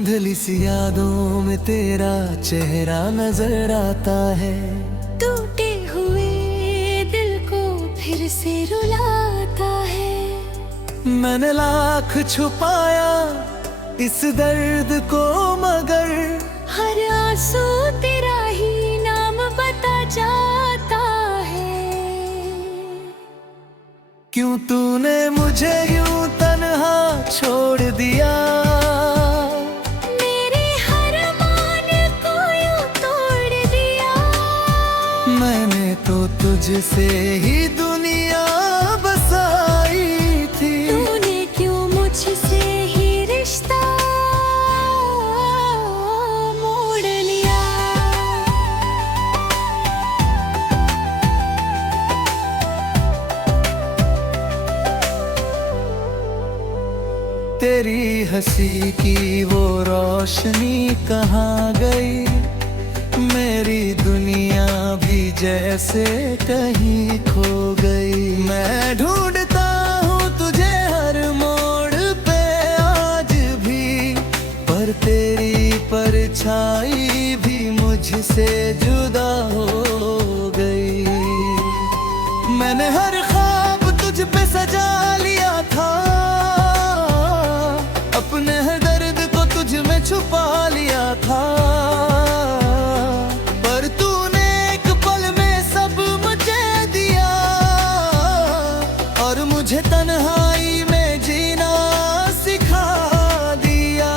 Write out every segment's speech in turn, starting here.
धुंधली सी यादों में तेरा चेहरा नजर आता है। टूटे हुए दिल को फिर से रुलाता है। मैंने लाख छुपाया इस दर्द को, मगर हर आंसू तेरा ही नाम बता जाता है। क्यों तूने मुझे यूं तन्हा छोड़ दिया, मेरे हर मान को यूं तोड़ दिया। मैंने तो तुझसे ही दुनिया बसाई थी। तूने क्यों मुझसे ही रिश्ता मोड़ लिया। तेरी हंसी की वो रोशनी कहाँ गई, मेरी दुनिया भी जैसे कहीं खो गई। मैं ढूंढता हूँ तुझे हर मोड़ पे आज भी, पर तेरी परछाई भी मुझसे जुदा हो गई। मैंने हर ख्वाब तुझ पे सजा लिया था, अपने हर दर्द को तुझ में छुपा लिया था, पर तूने एक पल में सब मुझे दिया और मुझे तन्हाई में जीना सिखा दिया।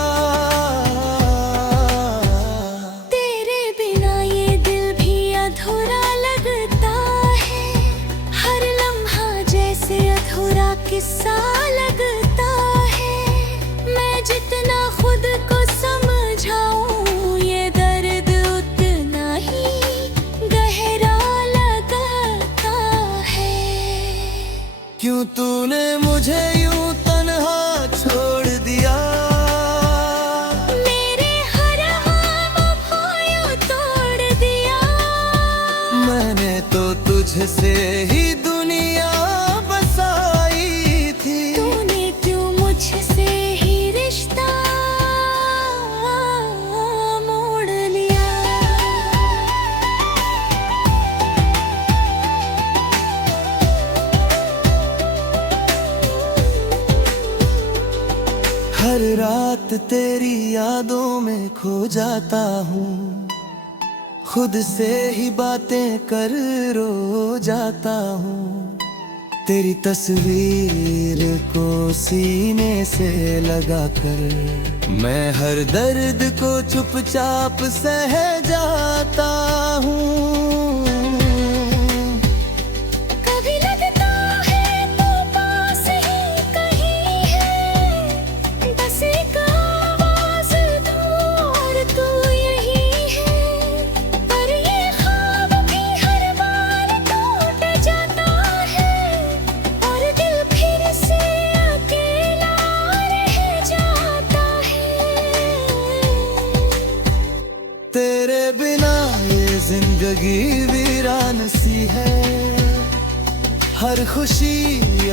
तेरे बिना ये दिल भी अधूरा लगता है, हर लम्हा जैसे अधूरा किस्सा लगता है। मैं जितना खुद को समझाऊं ये दर्द उतना ही गहरा लगता है। क्यों तूने मुझे यूं तन्हा छोड़ दिया, मेरे हर ख्वाब यूं तोड़ दिया। मैंने तो तुझसे ही दुनिया बसाई थी। तूने क्यों मुझसे ही रिश्ता मोड़ लिया। हर रात तेरी यादों में खो जाता हूँ, खुद से ही बातें कर रो जाता हूँ। तेरी तस्वीर को सीने से लगाकर मैं हर दर्द को चुपचाप सह जाता हूँ। कभी लगता है तू पास ही कहीं है, बस एक आवाज़ दूँ और तू यही है। पर ये ख्वाब भी हर बार टूट जाता है और दिल फिर से अकेला रह जाता है। तेरे बिना ये जिंदगी वीरान सी है, हर खुशी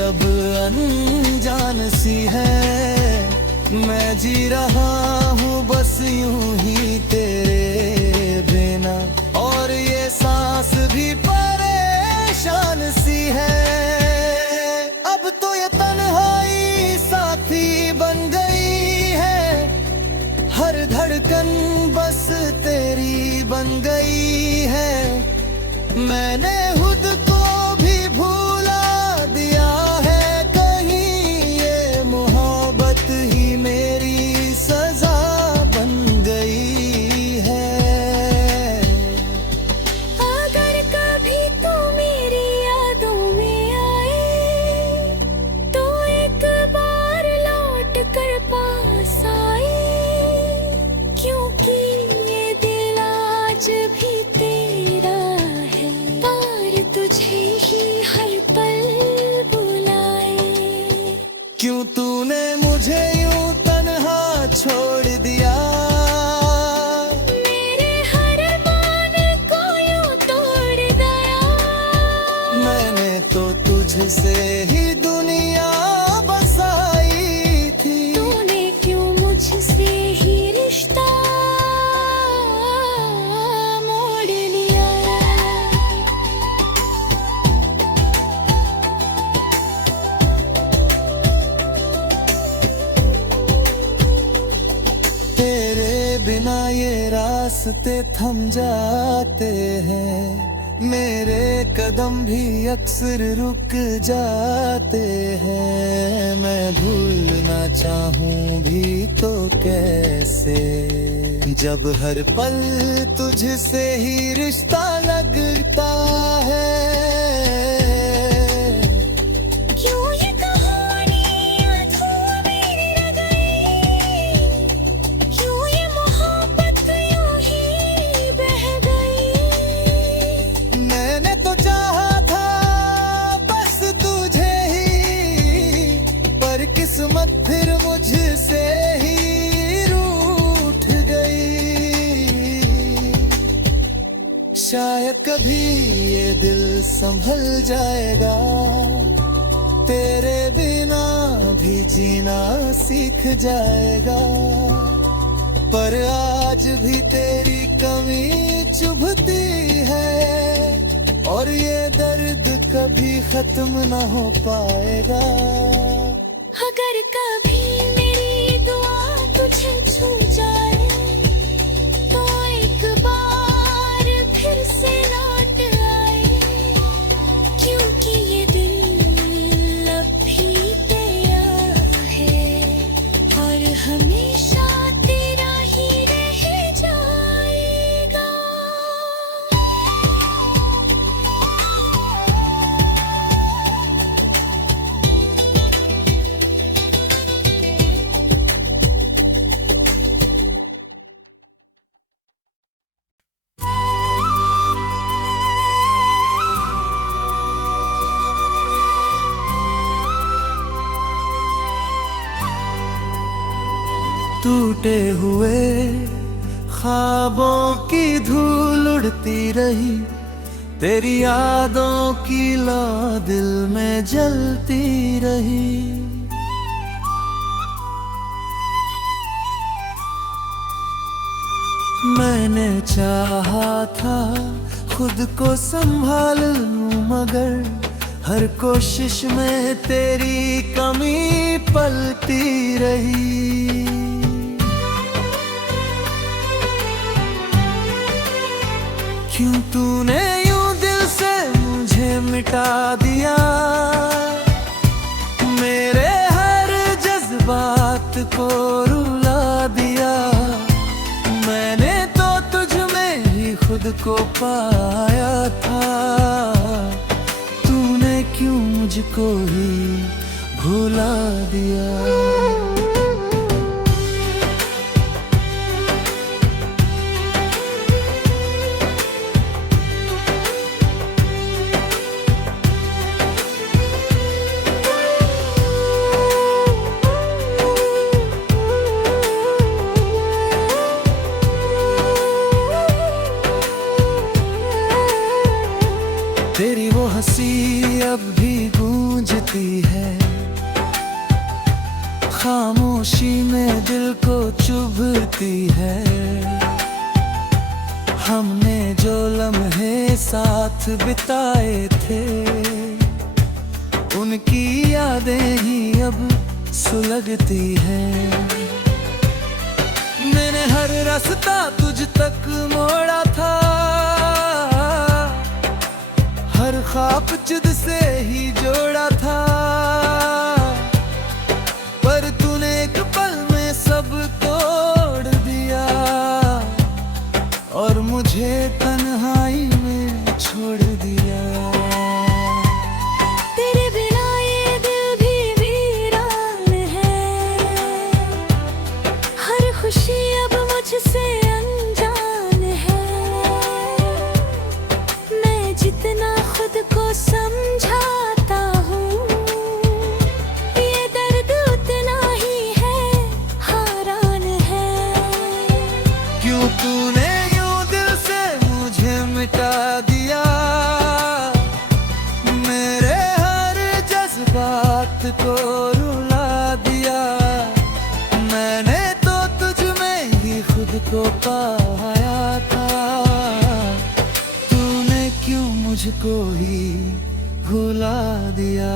अब अनजान सी है। मैं जी रहा हूँ बस यूं ही तेरे बिना, और ये सांस भी परेशान सी है। अब तो ये तन्हाई साथी बन गई है, हर धड़कन बस तेरी बन गई है। मैंने खुद को भी भूला दिया है कहीं, ये मोहब्बत ही मेरी सजा बन गई है। अगर कभी तू मेरी यादों में आए तो एक बार लौट कर पास आए, क्योंकि ये दिल आज भी तेरा है, पर तुझे ही हर पल बुलाए। क्यों तूने मुझे यूं तन्हा छोड़ दिया, मेरे हर मान को यूं तोड़ दिया। मैंने तो तुझसे ही दुनिया बसाई थी। तूने क्यों मुझसे ही रास्ते थम जाते हैं, मेरे कदम भी अक्सर रुक जाते हैं। मैं भूलना चाहूं भी तो कैसे, जब हर पल तुझसे ही रिश्ता लगता है। क्यों ये कहानी अधूरी रह गई, क्यों ये मोहब्बत यूं ही बह गई। मैंने तो चाहा था बस तुझे ही, पर किस्मत फिर मुझसे ही रूठ गई। शायद कभी ये दिल संभल जाएगा, तेरे बिना भी जीना सीख जाएगा। पर आज भी तेरी कमी चुभती है, और ये दर्द कभी खत्म ना हो पाएगा। अगर कभी मेरी दुआ तुझे छू जाए, तो एक बार फिर से लौट आए, क्योंकि ये दिल अब भी तेरा है, और हमेशा तेरा ही रह जाएगा। टूटे हुए ख्वाबों की धूल उड़ती रही, तेरी यादों की लौ दिल में जलती रही। मैंने चाहा था खुद को संभाल लूं, मगर हर कोशिश में तेरी कमी पलती रही। क्यों तूने यूं दिल से मुझे मिटा दिया, मेरे हर जज्बात को रुला दिया। मैंने तो तुझ में ही खुद को पाया था, तूने क्यों मुझको ही भुला दिया। तेरी वो हंसी अब भी गूंजती है, खामोशी में दिल को चुभती है। हमने जो लम्हे साथ बिताए थे, उनकी यादें ही अब सुलगती हैं। मैंने हर रास्ता तुझ तक मोड़ा था, हर ख्वाब तुझ से ही जोड़ा था। पर तूने एक पल में सब तोड़ दिया, और मुझे तन्हाई में छोड़ दिया। तेरे बिना ये दिल भी वीरान है, हर खुशी अब मुझसे अनजान है। मैं जितना खुद को समझाता हूँ, ये दर्द उतना ही है, हैरान है। क्यों तूने यूं दिल से मुझे मिटा दिया, मेरे हर जज्बात को रुला दिया। मैंने तो तुझ में ही खुद को पाया था, तूने क्यों मुझको ही भुला दिया।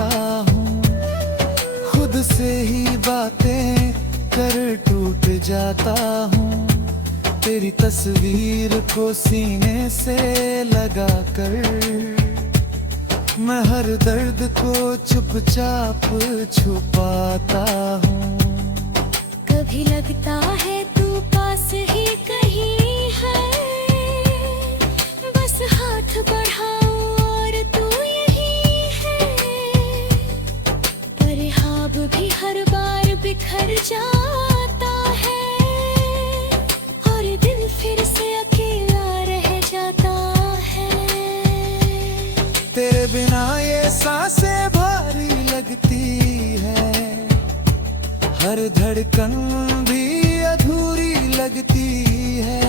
जाता हूँ, खुद से ही बातें कर टूट जाता हूँ। तेरी तस्वीर को सीने से लगा कर मैं हर दर्द को चुपचाप छुपाता हूँ। कभी लगता है तू पास ही कहीं है, बस हाथ बढ़ाओ और तू यही है। पर ख्वाब भी हर बार बिखर जाता है और दिल फिर से अकेला रह जाता है। तेरे बिना ये सांसें भारी लगती है, हर धड़कन भी अधूरी लगती है।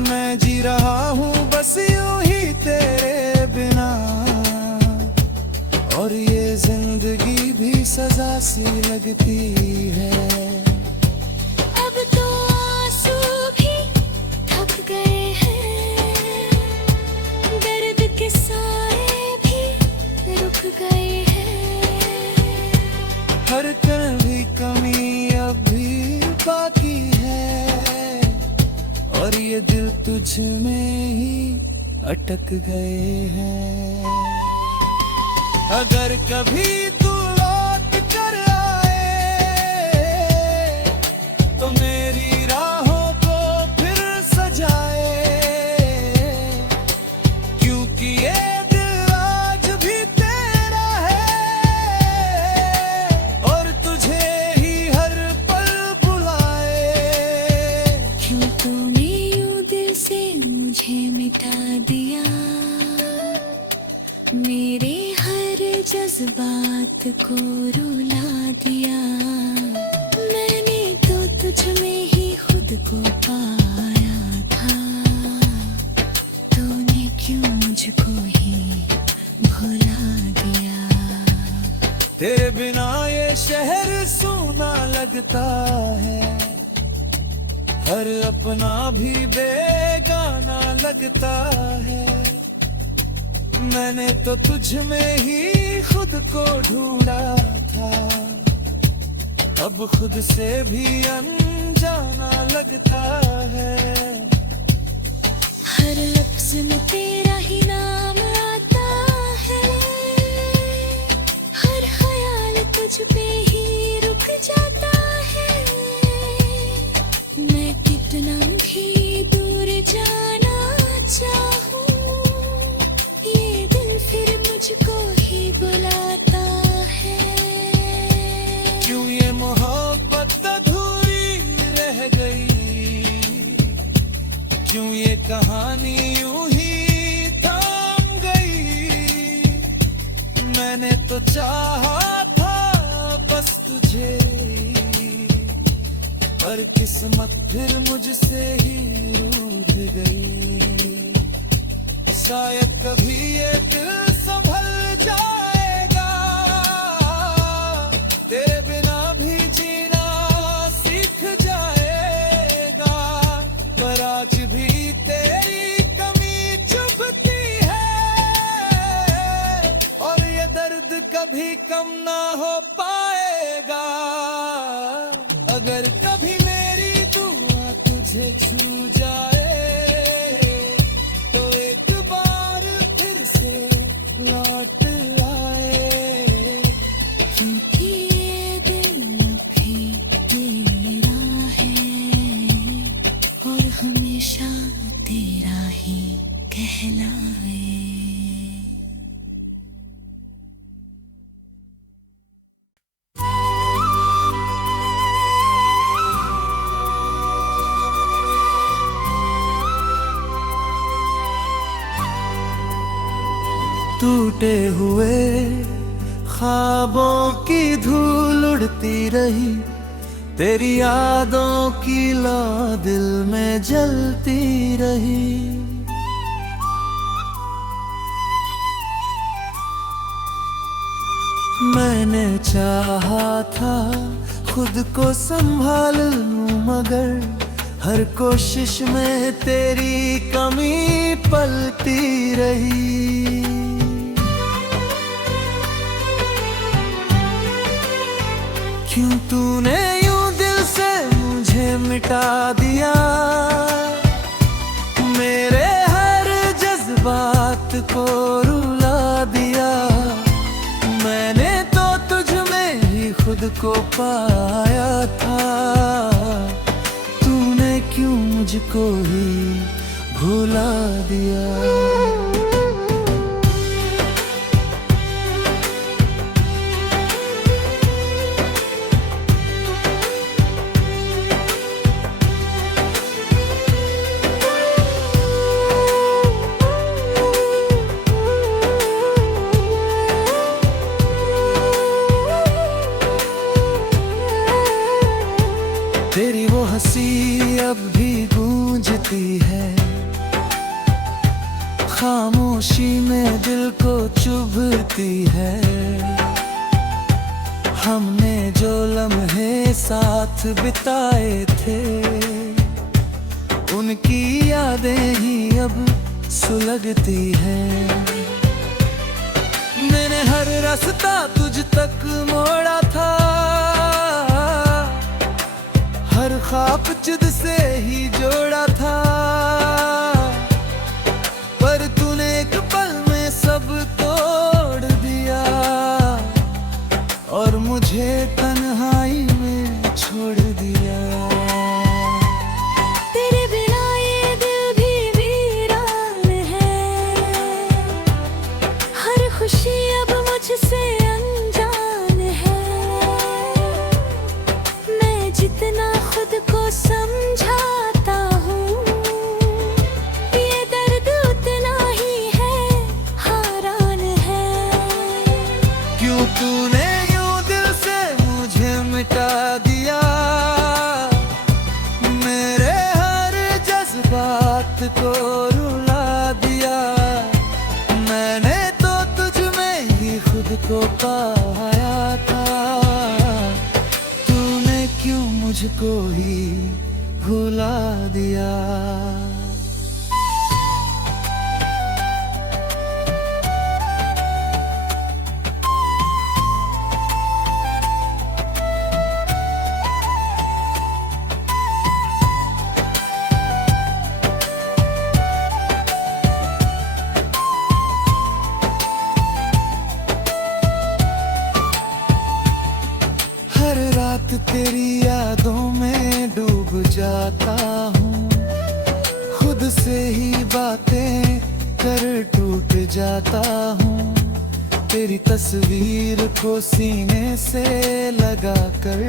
मैं जी रहा हूँ बस यूं ही तेरे बिना, और ये जिंदगी भी सजा सी लगती है। अब तो आंसू भी थक गए हैं, दर्द के साए भी रुक गए हैं। हर कभी कमी अब भी बाकी है, और ये दिल तुझ में ही अटक गए हैं। अगर कभी तू लौट कर आए तो मेरी राहों को फिर सजाए, क्योंकि ये दिल आज भी तेरा है और तुझे ही हर पल बुलाए। क्यों तूने यूं दिल से मुझे मिटा दिया, मेरे हर जज्बात को रुला दिया। मैंने तो तुझ में ही खुद को पाया था, तूने क्यों मुझको ही भुला दिया। तेरे बिना ये शहर सूना लगता है, हर अपना भी बेगाना लगता है। मैंने तो तुझ में ही खुद को ढूंढा था, अब खुद से भी अनजाना लगता है। हर लफ्ज में तेरा ही नाम आता है, हर ख्याल तुझ पे ही रुक जाता है। मैं कितना भी दूर जाना चाहूँ, ये दिल फिर मुझको ही बुलाता है। क्यों ये मोहब्बत अधूरी रह गई, क्यों ये कहानी यूं ही थम गई। मैंने तो चाहा था बस तुझे, पर किस्मत फिर मुझसे ही रूठ गई। शायद कभी ये दिल संभल जाएगा, तेरे बिना भी जीना सीख जाएगा। पर आज भी तेरी कमी चुभती है, और ये दर्द कभी कम ना हो पाएगा। अगर कभी मेरी दुआ तुझे छू जाए तो एक बार फिर से लौट आए, क्योंकि ये दिल अभी तेरा है और हमेशा तेरा ही कहलाए। टूटे हुए ख्वाबों की धूल उड़ती रही, तेरी यादों की लौ दिल में जलती रही। मैंने चाहा था खुद को संभाल लूं, मगर हर कोशिश में तेरी कमी पलती रही। क्यों तूने यूं दिल से मुझे मिटा दिया, मेरे हर जज्बात को रुला दिया। मैंने तो तुझ में ही खुद को पाया था, तूने क्यों मुझको ही भुला दिया। तेरी वो हंसी अब भी गूंजती है, खामोशी में दिल को चुभती है। हमने जो लम्हे साथ बिताए थे, उनकी यादें ही अब सुलगती हैं। मैंने हर रास्ता तुझ तक मोड़ा था, हर ख्वाब तुझ से ही जोड़ा था, पर तूने एक पल में सब तोड़ दिया और मुझे तन्हाई में छोड़ दिया। तेरे बिना ये दिल भी वीरान है, हर खुशी अब मुझसे अनजान है। मैं जितना खुद को समझाता हूँ, ये दर्द उतना ही है, हैरान है। क्यों तूने यूं दिल से मुझे मिटा दिया, मेरे हर जज्बात को रुला दिया। मैंने तो तुझ में ही खुद को पाया था, तूने क्यों मुझको ही भुला दिया। हर रात तेरी यादों में डूब जाता हूँ, खुद से ही बातें कर टूट जाता हूँ। तेरी तस्वीर को सीने से लगा कर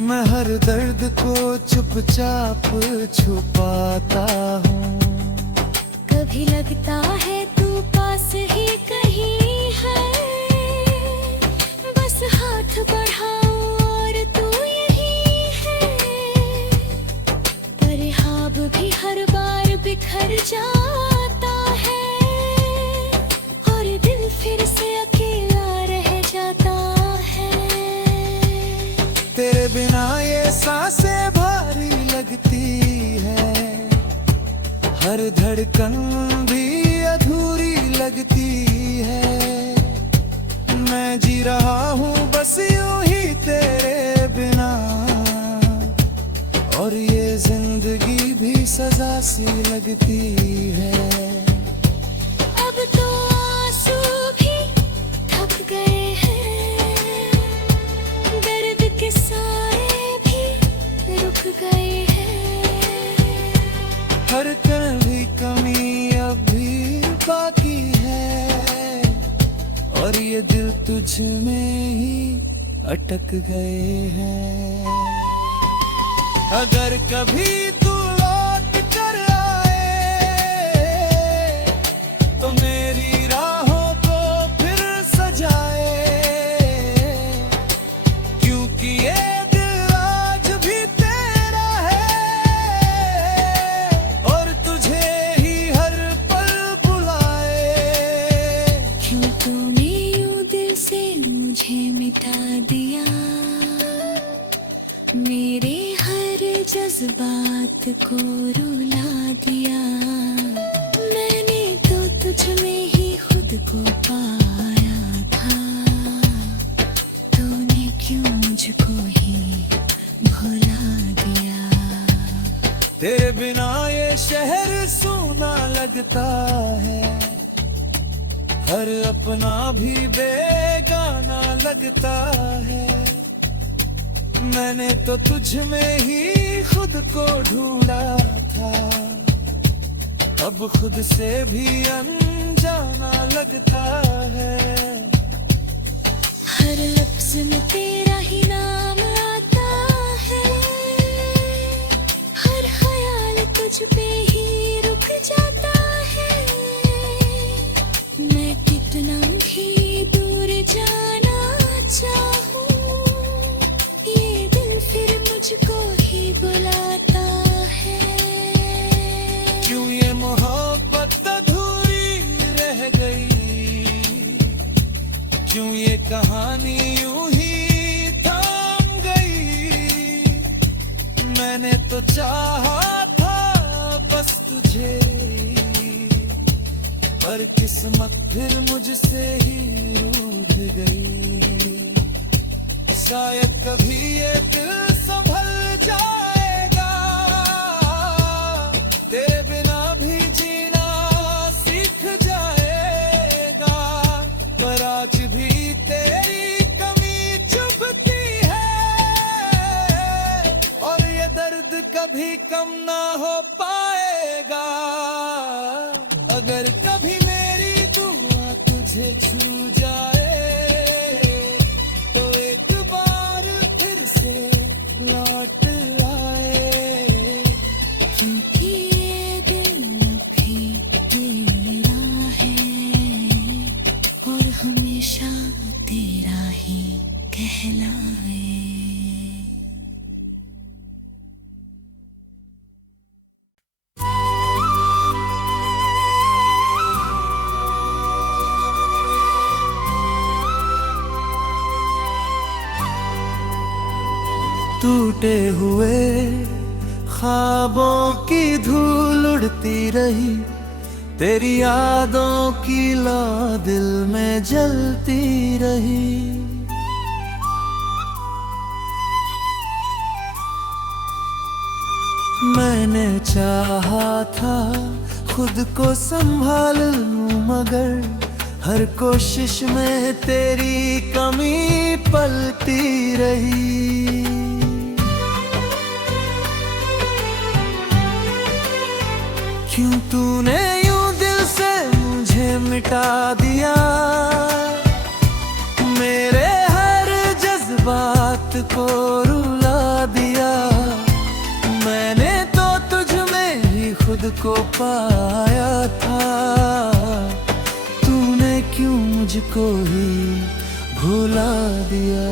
मैं हर दर्द को चुपचाप छुपाता हूँ। कभी लगता है तू पास ही कहीं है, बस हाथ बढ़ाओ और तू यही है। पर ख्वाब भी हर बार बिखर जाता है, और दिल फिर से अकेला रह जाता है। तेरे बिना ये सांसें भारी लगती है, हर धड़कन भी अधूरी लगती है। मैं जी रहा हूँ बस यूं ही तेरे बिना, और ये जिंदगी भी सजा सी लगती है। अब तो आंसू भी थक गए हैं, दर्द के साए भी रुक गए हैं। हर कभी कमी अब भी बाकी है, और ये दिल तुझ में ही अटक गए हैं। अगर कभी तू लौट कर आए, तो मेरी राहों को फिर सजाए, क्योंकि ये दिल आज भी तेरा है, और तुझे ही हर पल बुलाए। क्यों तूने यूं दिल से मुझे मिटा दिया, मेरे हर जज्बात को रुला दिया। मैंने तो तुझ में ही खुद को पाया था, तूने मुझको ही भुला दिया। तेरे बिना ये शहर सूना लगता है, हर अपना भी बेगाना लगता है। मैंने तो तुझ में ही खुद को ढूंढा था, अब खुद से भी अनजाना लगता है। हर लफ्ज में तेरा ही नाम आता है, हर ख्याल तुझ पे ही रुक जाता है। मैं कितना भी दूर जाना चाहूं, ये दिल फिर मुझको ही बुलाता है। क्यों ये मोहब्बत अधूरी रह गई, क्यों ये कहानी यूं ही थम गई। मैंने तो चाहा था बस तुझे, पर किस्मत फिर मुझसे ही रूठ गई। शायद कभी ये दिल संभल जाएगा, तेरे बिना भी जीना सीख जाएगा। पर आज भी तेरी कमी चुभती है, और ये दर्द कभी कम ना हो पाएगा। अगर कभी मेरी दुआ तुझे छू जाए, तो एक बार फिर से लौट आए। क्योंकि ये दिल अभी तेरा है, और हमेशा तेरा ही कहलाए। टूटे हुए ख्वाबों की धूल उड़ती रही, तेरी यादों की लौ दिल में जलती रही। मैंने चाहा था खुद को संभाल लूं, मगर हर कोशिश में तेरी कमी पलती रही। क्यों तूने यूं दिल से मुझे मिटा दिया, मेरे हर जज्बात को रुला दिया। मैंने तो तुझ में ही खुद को पाया था, तूने क्यों मुझको ही भुला दिया।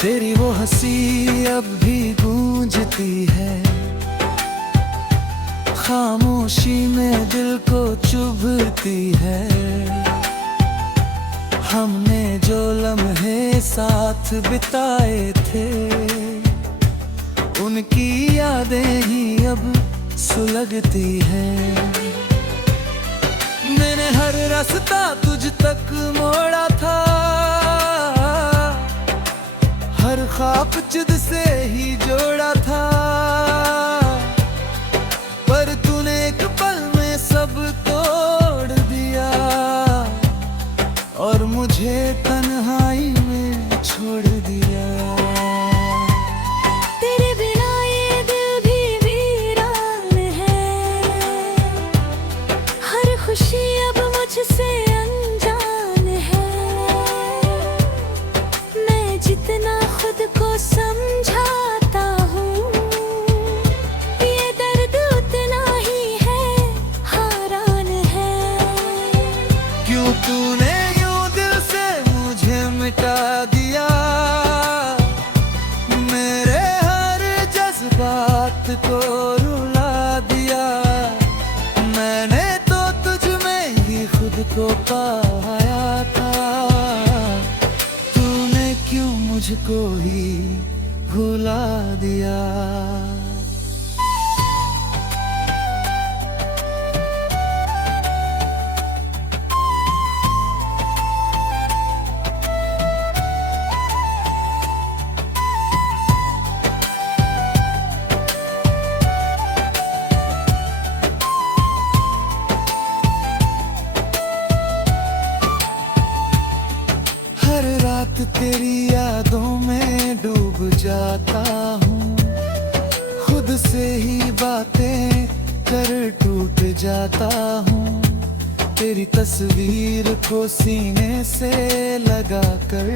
तेरी वो हंसी अब भी गूंजती है, खामोशी में दिल को चुभती है। हमने जो लम्हे साथ बिताए थे, उनकी यादें ही अब सुलगती हैं। मैंने हर रास्ता तुझ तक मोड़ा था, हर ख्वाब तुझ से ही जोड़ा था। पर तूने एक पल में सब तोड़ दिया, और मुझे तन्हाई में छोड़ दिया। तेरे बिना ये दिल भी वीरान है, हर खुशी अब मुझसे अनजान है। मैं जितना खुद को समझाता हूँ, ये दर्द उतना ही है, हैरान है। क्यों तूने यूं दिल से मुझे मिटा दिया, मेरे हर जज्बात को रुला दिया। तुझको पाया था, तूने क्यों मुझको ही भुला दिया। हर रात तेरी यादों में डूब जाता हूँ, खुद से ही बातें कर टूट जाता हूँ। तेरी तस्वीर को सीने से लगा कर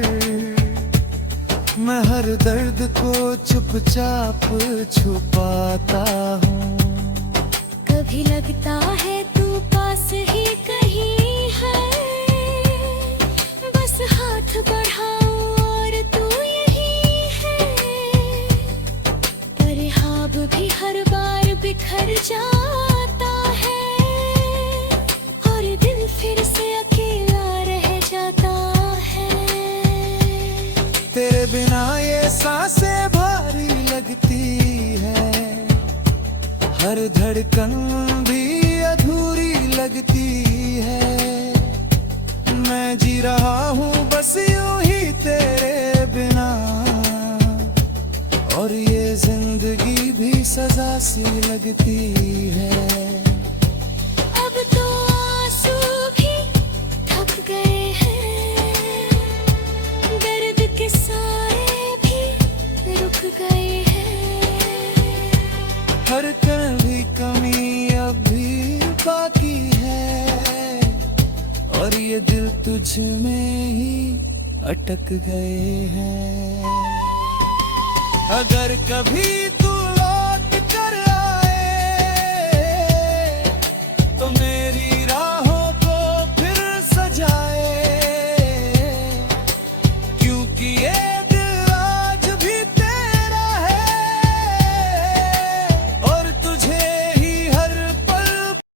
मैं हर दर्द को चुपचाप छुपाता हूँ। कभी लगता है तू पास ही कहीं है, बस हाथ बढ़ाऊं और तू यही है। पर ख्वाब भी हर बार बिखर जाता है और दिल फिर से अकेला रह जाता है। तेरे बिना ये सांसें भारी लगती है, हर धड़कन भी अधूरी लगती है। मैं जी रहा हूँ बस यूं ही तेरे बिना, और ये जिंदगी भी सजा सी लगती है। अब तो आंसू भी थक गए हैं, दर्द के साए भी रुक गए हैं। हर कभी कमी अब भी बाकी है, और ये दिल तुझ में ही अटक गए हैं। अगर कभी